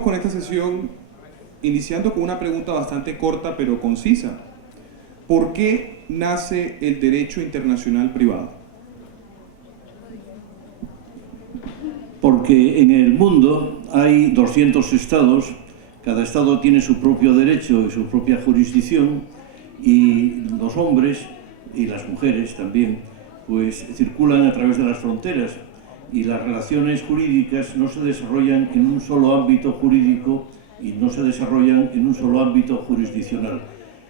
Empecemos con esta sesión iniciando con una pregunta bastante corta pero concisa. ¿Por qué nace el derecho internacional privado? Porque en el mundo hay 200 estados, cada estado tiene su propio derecho y su propia jurisdicción, y los hombres y las mujeres también pues circulan a través de las fronteras, y las relaciones jurídicas no se desarrollan en un solo ámbito jurídico y no se desarrollan en un solo ámbito jurisdiccional.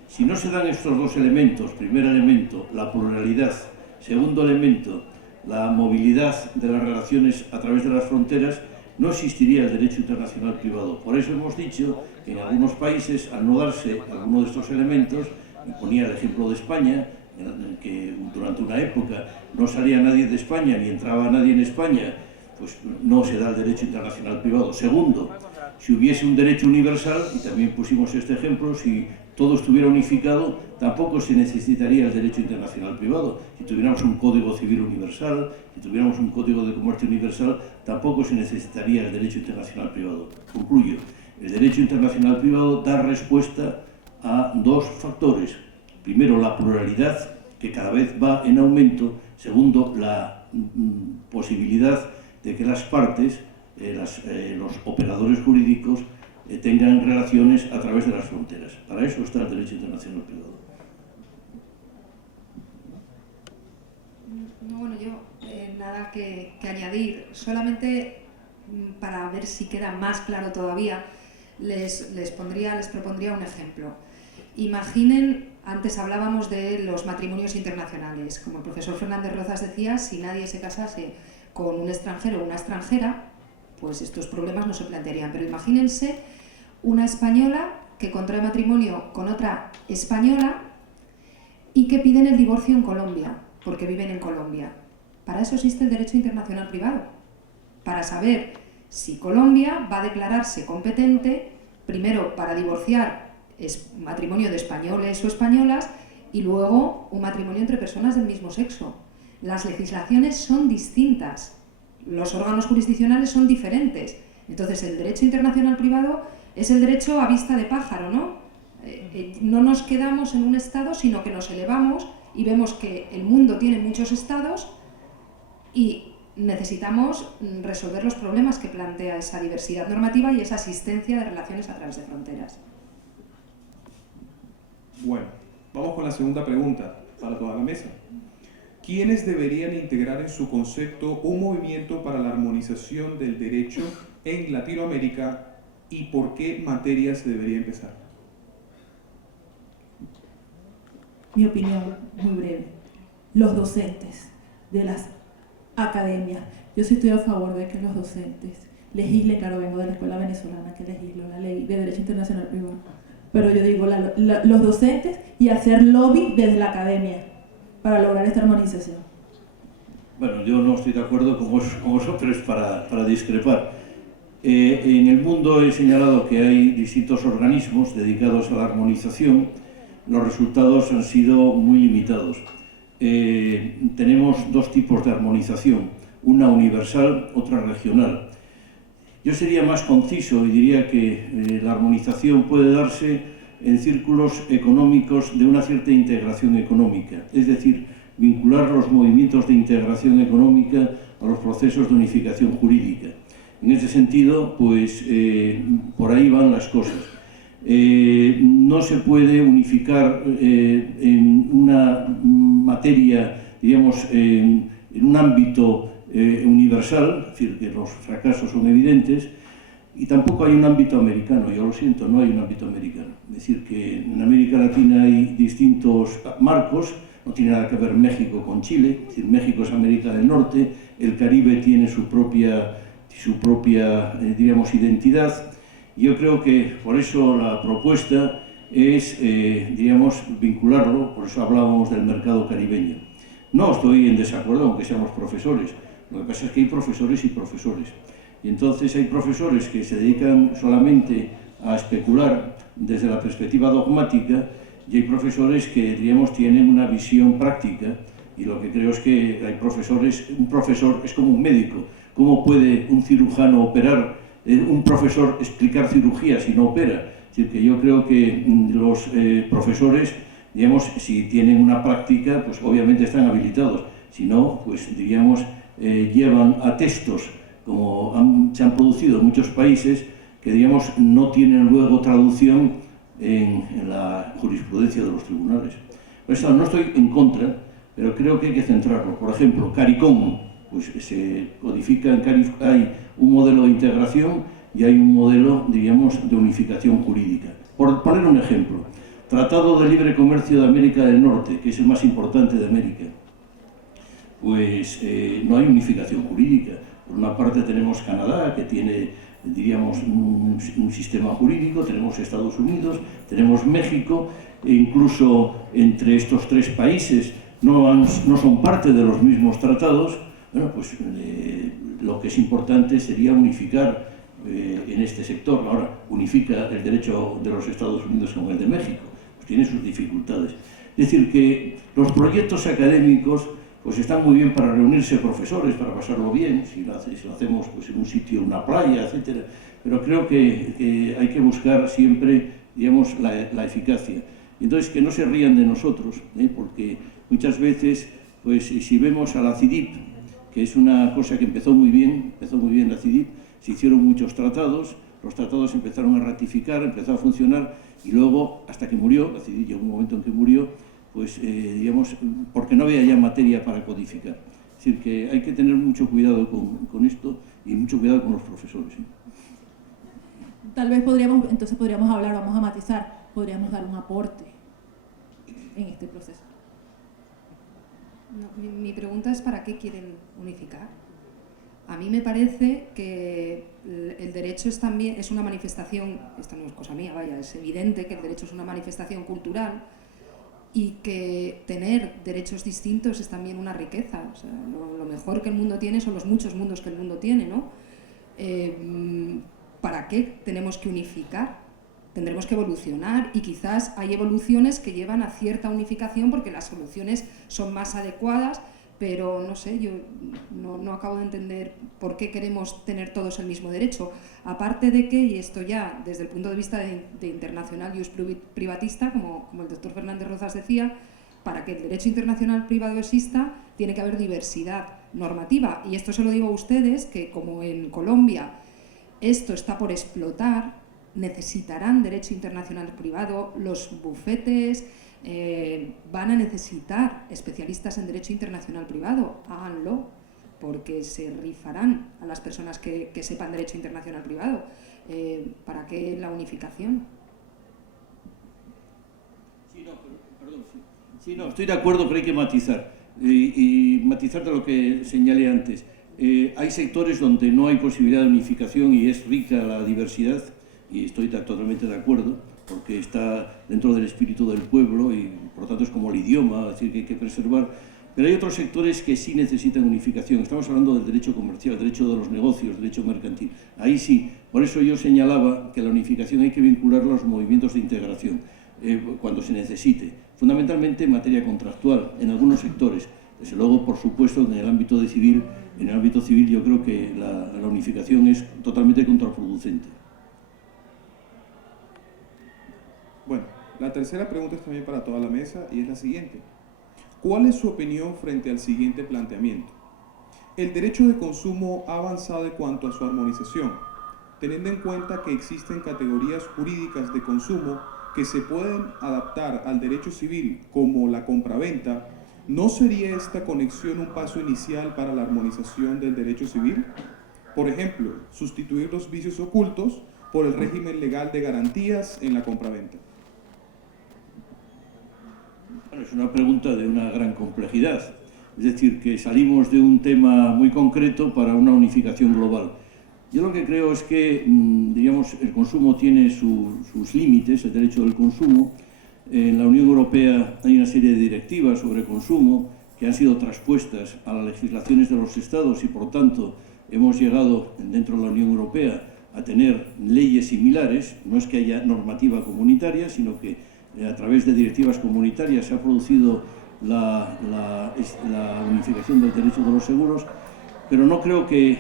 Si no se dan estos dos elementos, primer elemento, la pluralidad, segundo elemento, la movilidad de las relaciones a través de las fronteras, no existiría el derecho internacional privado. Por eso hemos dicho que en algunos países, al no darse alguno de estos elementos, y ponía el ejemplo de España, en que durante una época no salía nadie de España ni entraba nadie en España, pues no se da el derecho internacional privado. Segundo, si hubiese un derecho universal, y también pusimos este ejemplo, si todo estuviera unificado, tampoco se necesitaría el derecho internacional privado. Si tuviéramos un código civil universal, si tuviéramos un código de comercio universal, tampoco se necesitaría el derecho internacional privado. Concluyo, el derecho internacional privado da respuesta a dos factores. Primero, la pluralidad, que cada vez va en aumento. Segundo, la posibilidad de que las partes, los operadores jurídicos, tengan relaciones a través de las fronteras. Para eso está el derecho internacional privado. No, bueno, yo nada que añadir, solamente para ver si queda más claro todavía, les propondría un ejemplo. Imaginen, antes hablábamos de los matrimonios internacionales, como el profesor Fernández Rozas decía, si nadie se casase con un extranjero o una extranjera, pues estos problemas no se plantearían, pero imagínense una española que contrae matrimonio con otra española y que piden el divorcio en Colombia, porque viven en Colombia. Para eso existe el derecho internacional privado, para saber si Colombia va a declararse competente, primero para divorciar matrimonio de españoles o españolas y luego un matrimonio entre personas del mismo sexo. Las legislaciones son distintas, los órganos jurisdiccionales son diferentes. Entonces el derecho internacional privado es el derecho a vista de pájaro, ¿no? No nos quedamos en un estado, sino que nos elevamos y vemos que el mundo tiene muchos estados y necesitamos resolver los problemas que plantea esa diversidad normativa y esa asistencia de relaciones a través de fronteras. Bueno, vamos con la segunda pregunta para toda la mesa. ¿Quiénes deberían integrar en su concepto un movimiento para la armonización del derecho en Latinoamérica y por qué materia se debería empezar? Mi opinión, muy breve. Los docentes de las academias. Yo sí estoy a favor de que los docentes legislen, claro, vengo de la escuela venezolana que legisló la ley de Derecho Internacional Privado, pero yo digo los docentes y hacer lobby desde la academia para lograr esta armonización. Bueno, yo no estoy de acuerdo con vosotros para discrepar. En el mundo he señalado que hay distintos organismos dedicados a la armonización. Los resultados han sido muy limitados. Tenemos dos tipos de armonización, una universal, otra regional. Yo sería más conciso y diría que la armonización puede darse en círculos económicos de una cierta integración económica, es decir, vincular los movimientos de integración económica a los procesos de unificación jurídica. En ese sentido, pues por ahí van las cosas. No se puede unificar en una materia, digamos, en un ámbito universal, es decir, que los fracasos son evidentes, y tampoco hay un ámbito americano, yo lo siento, no hay un ámbito americano. Es decir, que en América Latina hay distintos marcos, no tiene nada que ver México con Chile, es decir, México es América del Norte, el Caribe tiene su propia digamos, identidad. Yo creo que por eso la propuesta es, digamos, vincularlo, por eso hablábamos del mercado caribeño. No estoy en desacuerdo aunque seamos profesores, lo que pasa es que hay profesores y profesores. Y entonces hay profesores que se dedican solamente a especular desde la perspectiva dogmática y hay profesores que, digamos, tienen una visión práctica, y lo que creo es que hay profesores, un profesor es como un médico. ¿Cómo puede un cirujano operar un profesor explicar cirugía si no opera. Es decir, que yo creo que los profesores, digamos, si tienen una práctica, pues obviamente están habilitados. Si no, pues diríamos, llevan a textos, como se han producido en muchos países, que digamos no tienen luego traducción en la jurisprudencia de los tribunales. Por eso no estoy en contra, pero creo que hay que centrarlo. Por ejemplo, CARICOM, pues se codifica en CARICOM, hay un modelo de integración y hay un modelo, diríamos, de unificación jurídica. Por poner un ejemplo, Tratado de Libre Comercio de América del Norte, que es el más importante de América, pues no hay unificación jurídica. Por una parte tenemos Canadá, que tiene, diríamos, un sistema jurídico, tenemos Estados Unidos, tenemos México, e incluso entre estos tres países no son parte de los mismos tratados. Bueno, pues lo que es importante sería unificar en este sector. Ahora, unifica el derecho de los Estados Unidos con el de México, pues tiene sus dificultades. Es decir, que los proyectos académicos pues están muy bien para reunirse profesores, para pasarlo bien, si lo hacemos pues, en un sitio, una playa, etc. Pero creo que hay que buscar siempre, digamos, la eficacia. Entonces, que no se rían de nosotros, porque muchas veces, pues si vemos a la CIDIP, que es una cosa que empezó muy bien la CIDIP, se hicieron muchos tratados, los tratados empezaron a ratificar, empezó a funcionar, y luego, hasta que murió, la CIDIP llegó un momento en que murió, pues digamos, porque no había ya materia para codificar. Es decir, que hay que tener mucho cuidado con esto y mucho cuidado con los profesores. Tal vez entonces podríamos hablar, vamos a matizar, podríamos dar un aporte en este proceso. No, mi pregunta es ¿para qué quieren unificar? A mí me parece que el derecho es una manifestación, esto no es cosa mía, vaya, es evidente que el derecho es una manifestación cultural y que tener derechos distintos es también una riqueza. O sea, lo mejor que el mundo tiene son los muchos mundos que el mundo tiene, ¿no? ¿Para qué tenemos que unificar? Tendremos que evolucionar y quizás hay evoluciones que llevan a cierta unificación porque las soluciones son más adecuadas, pero no sé, yo no acabo de entender por qué queremos tener todos el mismo derecho. Aparte de que, y esto ya desde el punto de vista de internacional jus privatista, como el doctor Fernández Rozas decía, para que el derecho internacional privado exista tiene que haber diversidad normativa. Y esto se lo digo a ustedes, que como en Colombia esto está por explotar, necesitarán derecho internacional privado, los bufetes van a necesitar especialistas en derecho internacional privado, háganlo, porque se rifarán a las personas que sepan derecho internacional privado. ¿Para qué la unificación? Sí, no, estoy de acuerdo, pero hay que matizar. Y matizar de lo que señalé antes. Hay sectores donde no hay posibilidad de unificación y es rica la diversidad, y estoy totalmente de acuerdo, porque está dentro del espíritu del pueblo y por lo tanto es como el idioma, es decir, que hay que preservar. Pero hay otros sectores que sí necesitan unificación. Estamos hablando del derecho comercial, derecho de los negocios, derecho mercantil. Ahí sí, por eso yo señalaba que la unificación hay que vincularla a los movimientos de integración, cuando se necesite. Fundamentalmente en materia contractual, en algunos sectores. Desde luego, por supuesto, en el ámbito civil yo creo que la unificación es totalmente contraproducente. Bueno, la tercera pregunta es también para toda la mesa y es la siguiente. ¿Cuál es su opinión frente al siguiente planteamiento? El derecho de consumo ha avanzado en cuanto a su armonización, teniendo en cuenta que existen categorías jurídicas de consumo que se pueden adaptar al derecho civil, como la compraventa. ¿No sería esta conexión un paso inicial para la armonización del derecho civil? Por ejemplo, sustituir los vicios ocultos por el régimen legal de garantías en la compraventa. Bueno, es una pregunta de una gran complejidad. Es decir, que salimos de un tema muy concreto para una unificación global. Yo lo que creo es que, digamos, el consumo tiene sus límites, el derecho del consumo. En la Unión Europea hay una serie de directivas sobre consumo que han sido traspuestas a las legislaciones de los Estados y, por tanto, hemos llegado dentro de la Unión Europea a tener leyes similares. No es que haya normativa comunitaria, sino que a través de directivas comunitarias se ha producido la unificación del derecho de los seguros. pero no creo que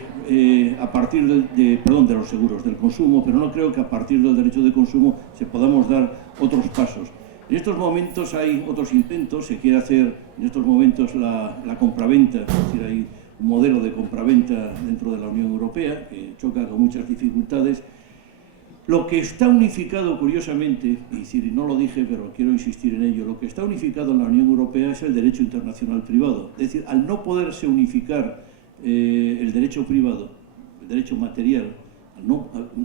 a partir de los seguros, del consumo, pero no creo que a partir del derecho de consumo se podamos dar otros pasos. En estos momentos hay otros intentos, se quiere hacer en estos momentos la compraventa, es decir, hay un modelo de compraventa dentro de la Unión Europea que choca con muchas dificultades. Lo que está unificado, curiosamente, y no lo dije, pero quiero insistir en ello, lo que está unificado en la Unión Europea es el derecho internacional privado. Es decir, al no poderse unificar el derecho privado, el derecho material,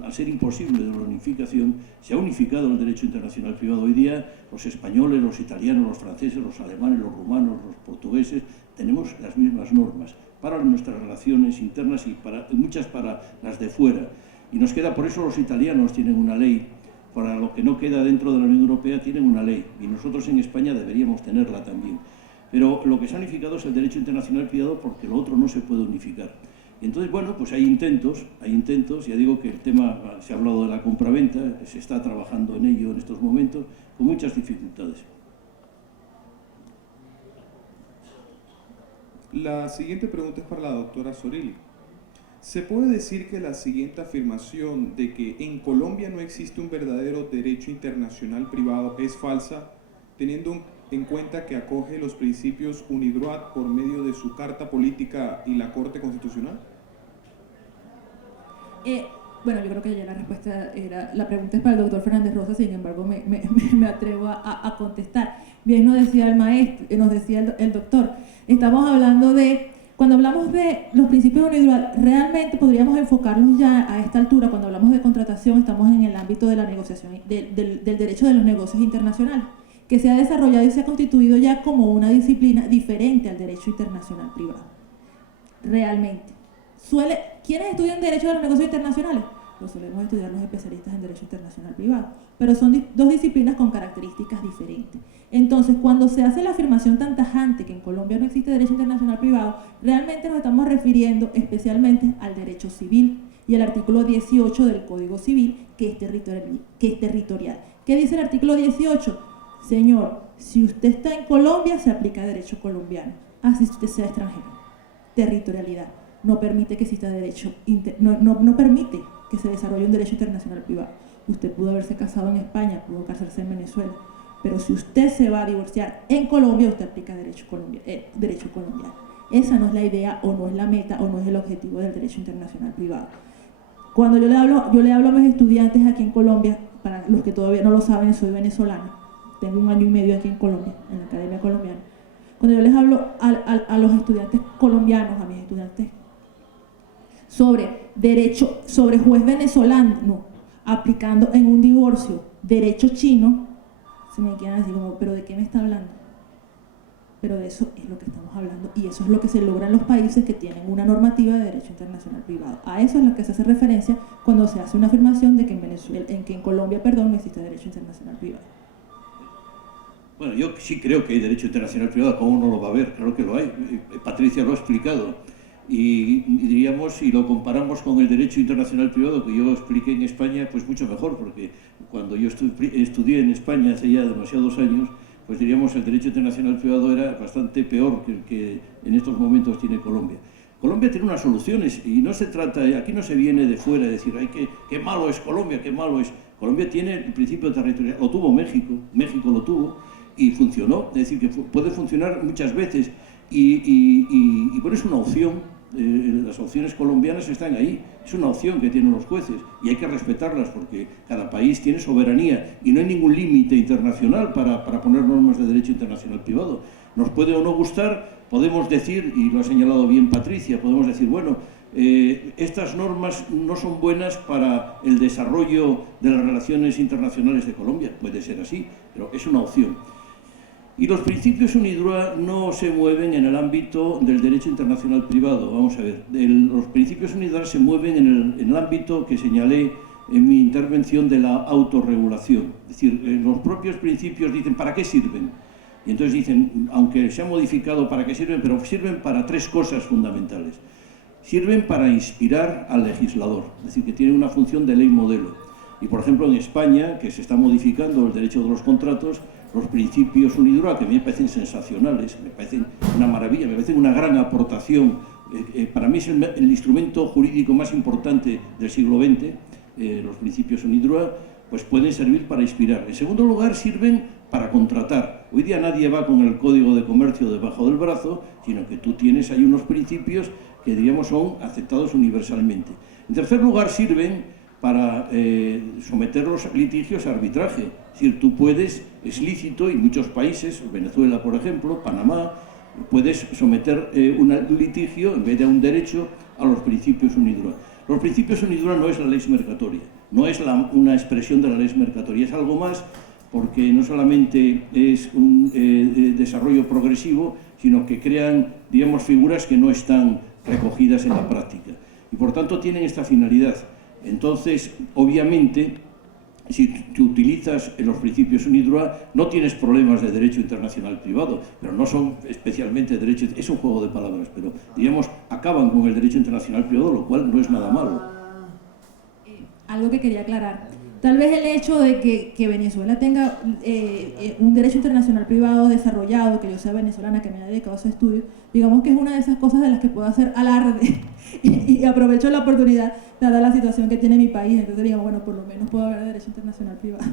al ser imposible de la unificación, se ha unificado el derecho internacional privado. Hoy día los españoles, los italianos, los franceses, los alemanes, los rumanos, los portugueses, tenemos las mismas normas para nuestras relaciones internas y muchas para las de fuera. Y nos queda, por eso los italianos tienen una ley, para lo que no queda dentro de la Unión Europea tienen una ley, y nosotros en España deberíamos tenerla también. Pero lo que se ha unificado es el derecho internacional privado porque lo otro no se puede unificar. Y entonces, bueno, pues hay intentos, ya digo que el tema, se ha hablado de la compraventa, se está trabajando en ello en estos momentos, con muchas dificultades. La siguiente pregunta es para la doctora Zorilli. ¿Se puede decir que la siguiente afirmación de que en Colombia no existe un verdadero derecho internacional privado es falsa, teniendo en cuenta que acoge los principios UNIDROIT por medio de su Carta Política y la Corte Constitucional? Bueno, yo creo que ya la respuesta era, la pregunta es para el doctor Fernández Rosa, sin embargo me atrevo a contestar. Bien nos decía el maestro, nos decía el doctor, estamos hablando de, cuando hablamos de los principios de UNIDROIT, realmente podríamos enfocarlos ya a esta altura, cuando hablamos de contratación, estamos en el ámbito de la negociación, del derecho de los negocios internacionales, que se ha desarrollado y se ha constituido ya como una disciplina diferente al derecho internacional privado. Realmente. ¿Quiénes estudian derecho de los negocios internacionales? Lo solemos estudiar los especialistas en derecho internacional privado, pero son dos disciplinas con características diferentes. Entonces, cuando se hace la afirmación tan tajante que en Colombia no existe derecho internacional privado, realmente nos estamos refiriendo especialmente al derecho civil y al artículo 18 del Código Civil, que es territorial. ¿Qué dice el artículo 18? Señor, si usted está en Colombia, se aplica derecho colombiano, así usted sea extranjero. Territorialidad. No permite que exista derecho, no permite que se desarrolle un derecho internacional privado. Usted pudo haberse casado en España, pudo casarse en Venezuela, pero si usted se va a divorciar en Colombia, usted aplica derecho colombiano. Esa no es la idea, o no es la meta, o no es el objetivo del derecho internacional privado. Cuando yo le hablo a mis estudiantes aquí en Colombia, para los que todavía no lo saben, soy venezolana, tengo 1 año y medio aquí en Colombia, en la Academia Colombiana. Cuando yo les hablo a los estudiantes colombianos, a mis estudiantes, sobre derecho, sobre juez venezolano aplicando en un divorcio derecho chino, se me quedan así como, ¿pero de qué me está hablando? Pero de eso es lo que estamos hablando, y eso es lo que se logra en los países que tienen una normativa de derecho internacional privado. A eso es lo que se hace referencia cuando se hace una afirmación de que en Colombia, no existe derecho internacional privado. Bueno, yo sí creo que hay derecho internacional privado, ¿cómo no lo va a haber? Claro que lo hay, Patricia lo ha explicado. Y diríamos, si lo comparamos con el derecho internacional privado que yo expliqué en España, pues mucho mejor, porque cuando yo estudié en España hace ya demasiados años, pues diríamos el derecho internacional privado era bastante peor que el que en estos momentos tiene Colombia. Colombia tiene unas soluciones y no se trata, aquí no se viene de fuera a decir, ay, qué malo es Colombia, qué malo es. Colombia tiene el principio territorial, lo tuvo México lo tuvo y funcionó, es decir, que puede funcionar muchas veces y por eso es una opción. Las opciones colombianas están ahí, es una opción que tienen los jueces y hay que respetarlas porque cada país tiene soberanía y no hay ningún límite internacional para poner normas de derecho internacional privado. Nos puede o no gustar, podemos decir, y lo ha señalado bien Patricia, podemos decir, bueno, estas normas no son buenas para el desarrollo de las relaciones internacionales de Colombia, puede ser así, pero es una opción. Y los principios UNIDROIT no se mueven en el ámbito del derecho internacional privado. Vamos a ver, los principios UNIDROIT se mueven en el ámbito que señalé en mi intervención de la autorregulación. Es decir, los propios principios dicen ¿para qué sirven? Y entonces dicen, aunque se ha modificado para qué sirven, pero sirven para 3 cosas fundamentales. Sirven para inspirar al legislador, es decir, que tienen una función de ley modelo. Y por ejemplo en España, que se está modificando el derecho de los contratos, los principios UNIDROIT, que a mí me parecen sensacionales, me parecen una maravilla, me parecen una gran aportación para mí es el instrumento jurídico más importante del siglo XX, los principios UNIDROIT, pues pueden servir para inspirar. En segundo lugar, sirven para contratar. Hoy día nadie va con el Código de Comercio debajo del brazo, sino que tú tienes ahí unos principios que, digamos, son aceptados universalmente. En tercer lugar, sirven para someter los litigios a arbitraje. Es decir, tú puedes, es lícito, y muchos países, Venezuela por ejemplo, Panamá, puedes someter un litigio, en vez de a un derecho, a los principios UNIDROIT. Los principios UNIDROIT no es la ley mercatoria, no es una expresión de la ley mercatoria, es algo más, porque no solamente es un desarrollo progresivo, sino que crean, digamos, figuras que no están recogidas en la práctica. Y por tanto tienen esta finalidad. Entonces, obviamente, si tú utilizas los principios UNIDROIT, no tienes problemas de derecho internacional privado, pero no son especialmente derecho, es un juego de palabras, pero, digamos, acaban con el derecho internacional privado, lo cual no es nada malo. Algo que quería aclarar. Tal vez el hecho de que Venezuela tenga un derecho internacional privado desarrollado, que yo sea venezolana, que me haya dedicado a su estudio, digamos que es una de esas cosas de las que puedo hacer alarde y aprovecho la oportunidad dada la situación que tiene mi país. Entonces digamos, bueno, por lo menos puedo hablar de derecho internacional privado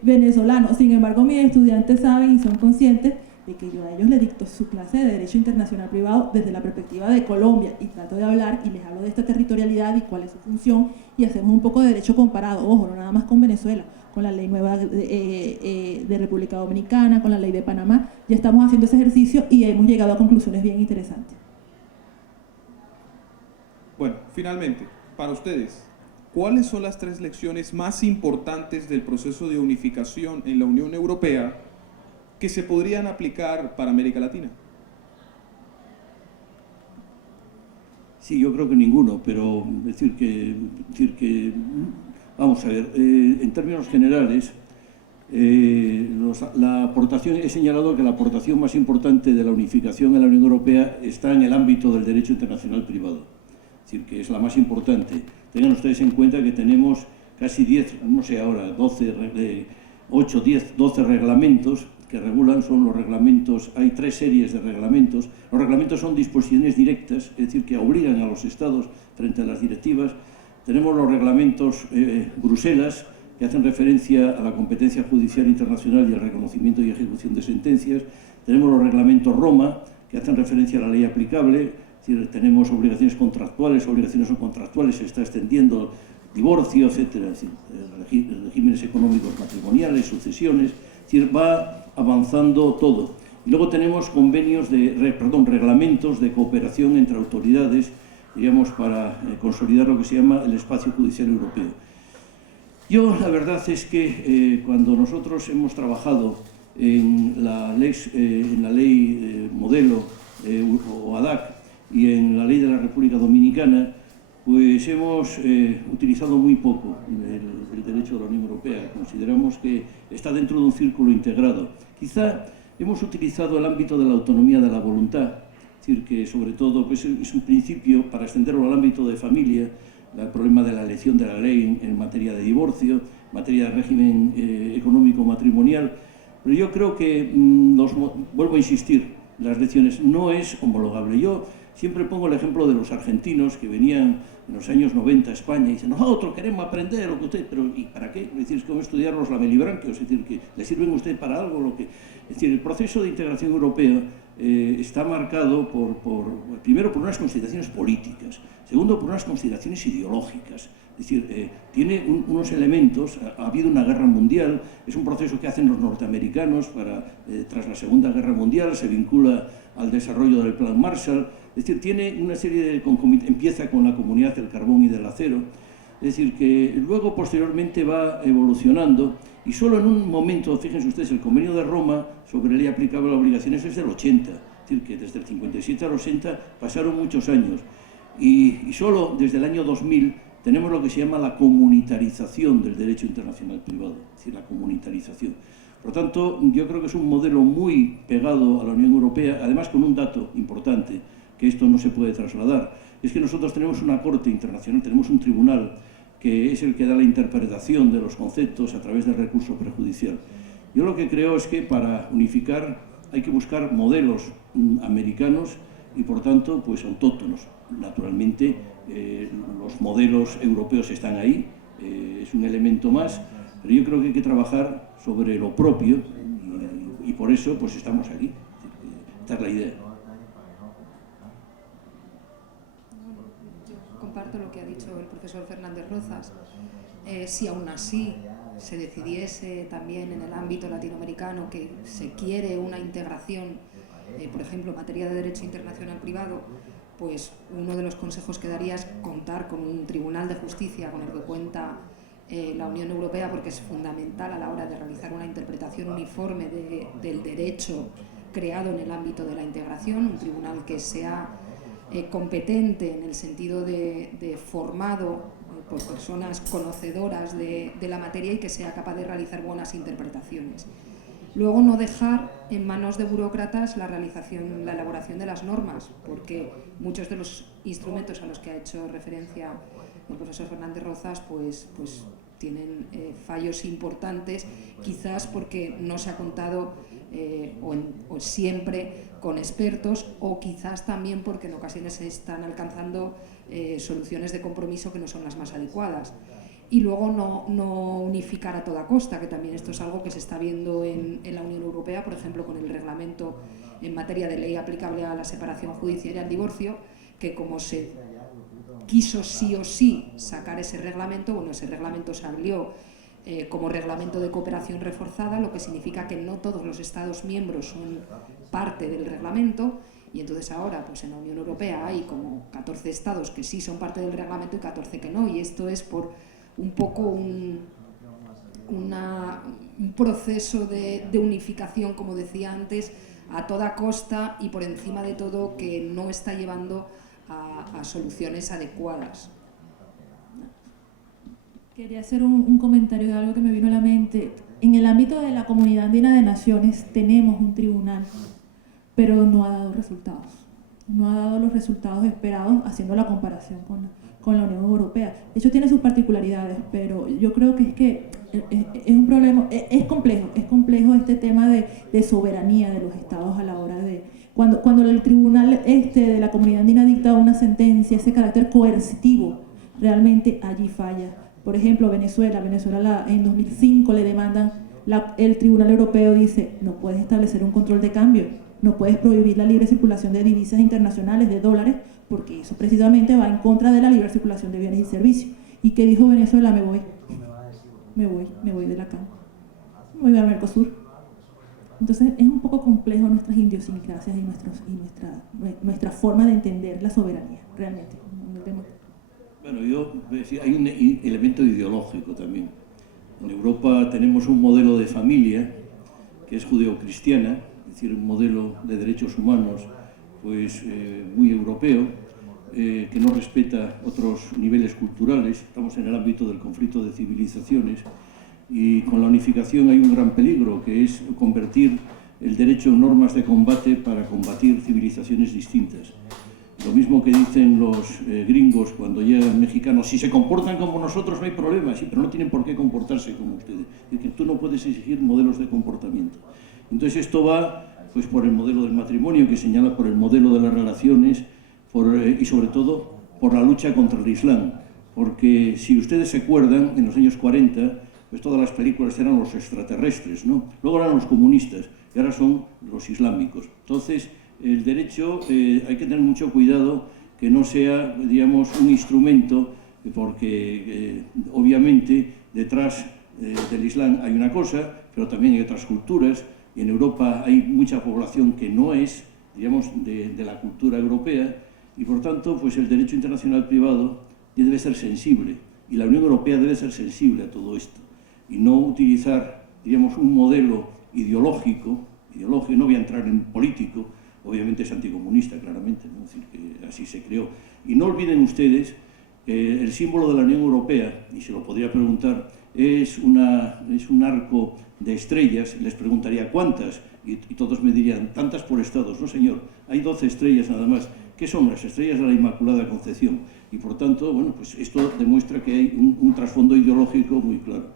venezolano. Sin embargo, mis estudiantes saben y son conscientes de que yo a ellos les dicto su clase de derecho internacional privado desde la perspectiva de Colombia, y trato de hablar y les hablo de esta territorialidad y cuál es su función, y hacemos un poco de derecho comparado, ojo, no nada más con Venezuela, con la ley nueva de República Dominicana, con la ley de Panamá. Ya estamos haciendo ese ejercicio y hemos llegado a conclusiones bien interesantes. Bueno, finalmente, para ustedes, ¿cuáles son las 3 lecciones más importantes del proceso de unificación en la Unión Europea que se podrían aplicar para América Latina? Sí, yo creo que ninguno, pero decir que vamos a ver, en términos generales, la aportación, he señalado que la aportación más importante de la unificación en la Unión Europea está en el ámbito del derecho internacional privado, es decir, que es la más importante. Tengan ustedes en cuenta que tenemos casi 10, no sé ahora, 8, 10, 12 reglamentos que regulan, son los reglamentos, hay 3 series de reglamentos. Los reglamentos son disposiciones directas, es decir, que obligan a los Estados frente a las directivas. Tenemos los reglamentos Bruselas, que hacen referencia a la competencia judicial internacional y al reconocimiento y ejecución de sentencias. Tenemos los reglamentos Roma, que hacen referencia a la ley aplicable. Es decir, tenemos obligaciones contractuales, obligaciones no contractuales, se está extendiendo divorcio, etcétera, es decir, regímenes económicos matrimoniales, sucesiones. Es decir, va avanzando todo. Y luego tenemos reglamentos de cooperación entre autoridades, digamos, para consolidar lo que se llama el espacio judicial europeo. Yo, la verdad es que cuando nosotros hemos trabajado en la ley modelo OHADAC y en la ley de la República Dominicana, pues hemos utilizado muy poco el derecho de la Unión Europea. Consideramos que está dentro de un círculo integrado. Quizá hemos utilizado el ámbito de la autonomía de la voluntad, es decir, que sobre todo pues, es un principio para extenderlo al ámbito de familia, el problema de la elección de la ley en materia de divorcio, en materia de régimen económico matrimonial. Pero yo creo que, vuelvo a insistir, las lecciones no es homologable. Yo siempre pongo el ejemplo de los argentinos que venían en los años 90 a España y dicen, nosotros queremos aprender lo que usted, pero ¿y para qué? Es decir, es como estudiar los lamelibranquios, es decir, que le sirven a usted para algo. Es decir, el proceso de integración europea está marcado primero por unas consideraciones políticas, segundo por unas consideraciones ideológicas. Es decir, tiene unos elementos, ha habido una guerra mundial, es un proceso que hacen los norteamericanos tras la Segunda Guerra Mundial, se vincula al desarrollo del Plan Marshall. Es decir, tiene una serie de empieza con la comunidad del carbón y del acero, es decir, que luego posteriormente va evolucionando y solo en un momento, fíjense ustedes, el Convenio de Roma sobre ley aplicable a obligaciones es del 80, es decir, que desde el 57 al 80 pasaron muchos años y solo desde el año 2000 tenemos lo que se llama la comunitarización del derecho internacional privado, es decir, la comunitarización. Por lo tanto, yo creo que es un modelo muy pegado a la Unión Europea, además con un dato importante, que esto no se puede trasladar, es que nosotros tenemos una Corte Internacional, tenemos un tribunal que es el que da la interpretación de los conceptos a través del recurso prejudicial. Yo lo que creo es que para unificar hay que buscar modelos americanos y por tanto pues autóctonos. Naturalmente los modelos europeos están ahí, es un elemento más, pero yo creo que hay que trabajar sobre lo propio y por eso pues estamos aquí. Esta es la idea. Yo comparto lo que ha dicho el profesor Fernández Rozas. Si aún así se decidiese también en el ámbito latinoamericano que se quiere una integración, por ejemplo, en materia de derecho internacional privado, pues uno de los consejos que daría es contar con un tribunal de justicia con el que cuenta la Unión Europea, porque es fundamental a la hora de realizar una interpretación uniforme del derecho creado en el ámbito de la integración, un tribunal que sea competente en el sentido de formado por personas conocedoras de la materia y que sea capaz de realizar buenas interpretaciones. Luego, no dejar en manos de burócratas la elaboración de las normas, porque muchos de los instrumentos a los que ha hecho referencia el profesor Fernández Rozas pues tienen fallos importantes, quizás porque no se ha contado o siempre con expertos, o quizás también porque en ocasiones se están alcanzando soluciones de compromiso que no son las más adecuadas. Y luego no unificar a toda costa, que también esto es algo que se está viendo en la Unión Europea, por ejemplo, con el reglamento en materia de ley aplicable a la separación judicial y al divorcio, que como se quiso sí o sí sacar ese reglamento, bueno, ese reglamento salió como reglamento de cooperación reforzada, lo que significa que no todos los Estados miembros son parte del reglamento, y entonces ahora pues en la Unión Europea hay como 14 Estados que sí son parte del reglamento y 14 que no, y esto es por un poco un proceso de unificación, como decía antes, a toda costa y por encima de todo, que no está llevando a soluciones adecuadas. Quería hacer un comentario de algo que me vino a la mente. En el ámbito de la Comunidad Andina de Naciones tenemos un tribunal, pero no ha dado resultados. No ha dado los resultados esperados haciendo la comparación con la Unión Europea. De hecho, tiene sus particularidades, pero yo creo que es un problema, es complejo este tema de soberanía de los estados a la hora de... Cuando el tribunal de la Comunidad Andina dicta una sentencia, ese carácter coercitivo, realmente allí falla. Por ejemplo, Venezuela en 2005 le demandan, el Tribunal Europeo dice, no puedes establecer un control de cambio, no puedes prohibir la libre circulación de divisas internacionales, de dólares, porque eso precisamente va en contra de la libre circulación de bienes y servicios. ¿Y qué dijo Venezuela? Me voy de la cama, me voy a Mercosur. Entonces es un poco complejo nuestras idiosincrasias y nuestra forma de entender la soberanía, realmente. Bueno, hay un elemento ideológico también. En Europa tenemos un modelo de familia que es judeocristiana, es decir, un modelo de derechos humanos pues muy europeo, que no respeta otros niveles culturales. Estamos en el ámbito del conflicto de civilizaciones y con la unificación hay un gran peligro, que es convertir el derecho en normas de combate para combatir civilizaciones distintas. Lo mismo que dicen los gringos cuando llegan mexicanos: si se comportan como nosotros no hay problema, sí, pero no tienen por qué comportarse como ustedes. Es que tú no puedes exigir modelos de comportamiento. Entonces esto va pues por el modelo del matrimonio, que señala por el modelo de las relaciones y sobre todo por la lucha contra el Islam. Porque si ustedes se acuerdan, en los años 40, pues todas las películas eran los extraterrestres, ¿no? Luego eran los comunistas y ahora son los islámicos. Entonces, el derecho hay que tener mucho cuidado que no sea, digamos, un instrumento, porque obviamente detrás del Islam hay una cosa, pero también hay otras culturas, y en Europa hay mucha población que no es, digamos, de la cultura europea, y por tanto, pues el derecho internacional privado debe ser sensible, y la Unión Europea debe ser sensible a todo esto, y no utilizar, digamos, un modelo ideológico, no voy a entrar en político, obviamente es anticomunista, claramente, ¿no? Es decir, que así se creó. Y no olviden ustedes que el símbolo de la Unión Europea, y se lo podría preguntar, es un arco de estrellas. Les preguntaría ¿cuántas? Y todos me dirían, tantas por estados. No, señor, hay 12 estrellas nada más. ¿Qué son las estrellas de la Inmaculada Concepción? Y por tanto, bueno, pues esto demuestra que hay un trasfondo ideológico muy claro.